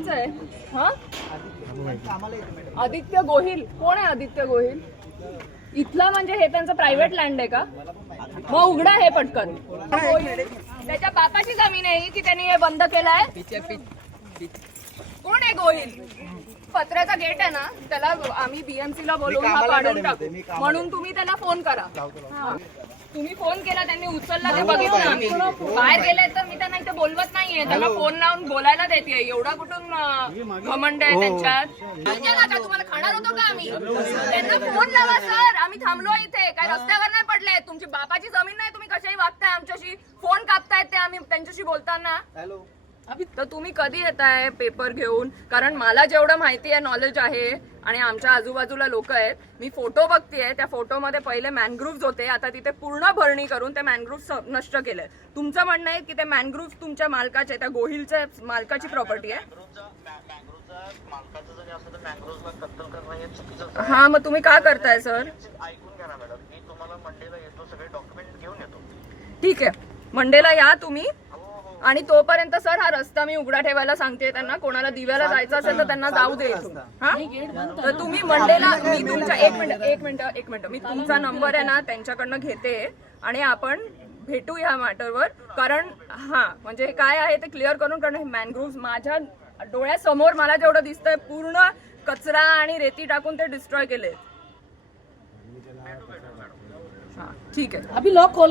कोणाचं आहे? हा, आदित्य गोहिल कोण आहे? आदित्य गोहिल इथला म्हणजे हे त्यांचं प्रायव्हेट लँड आहे का? मग उघडा हे पटकन. त्याच्या बापाची जमीन आहे की त्यांनी हे बंद केलंय? कोण आहे गोहिल? पत्र्याचा गेट आहे ना, त्याला आम्ही बीएमसी ला बोलवून हा काढून टाकू, म्हणून तुम्ही त्याला फोन करा. तुम्ही फोन केला, त्यांनी उचलला ते बघितलं आम्ही. बाहेर गेले तर मी त्यांना इथे बोलवत नाहीये, त्यांना फोन लावून बोलायला देते. एवढा कुठून घमंड आहे त्यांच्यात? तुम्हाला खाणार होतो का आम्ही? त्यांना फोन लावा सर, आम्ही थांबलो इथे, काय रस्त्यावर नाही पडले. तुमची बापाची जमीन नाही, तुम्ही कशाही वागताय आमच्याशी. फोन कापतायत ते आम्ही त्यांच्याशी बोलताना. तर तुम्ही कधी येताय पेपर घेऊन? कारण मला जेवढं माहिती आहे, नॉलेज आहे, आणि आमच्या आजूबाजूला लोक आहेत, मी फोटो बघतेय, त्या फोटोमध्ये पहिले मॅनग्रुव्ह होते, आता तिथे पूर्ण भरणी करून ते मॅनग्रुव्ह नष्ट केलंय. तुमचं म्हणणं आहे की ते मॅनग्रुव्ह तुमच्या मालकाचे, त्या गोहिलच्या मालकाची प्रॉपर्टी आहे? हा, मग तुम्ही का करताय सर? ठीक आहे, मंडेला या तुम्ही. आणि तोपर्यंत सर हा रस्ता मी उघडा ठेवायला सांगते त्यांना. कोणाला दिव्याला जायचं असेल तर त्यांना जाऊ दे. हा, तर तुम्ही मंडेला, मी तुमच्या एक मिनिट मी तुमचा नंबर आहे ना त्यांच्याकडनं घेते आणि आपण भेटू या मॅटरवर. कारण हा म्हणजे काय आहे ते क्लिअर करून, कारण हे मॅनग्रुव्ह माझ्या डोळ्यासमोर मला जेवढं दिसतंय पूर्ण कचरा आणि रेती टाकून ते डिस्ट्रॉय केले. हा, ठीक आहे. अभी लॉक खोल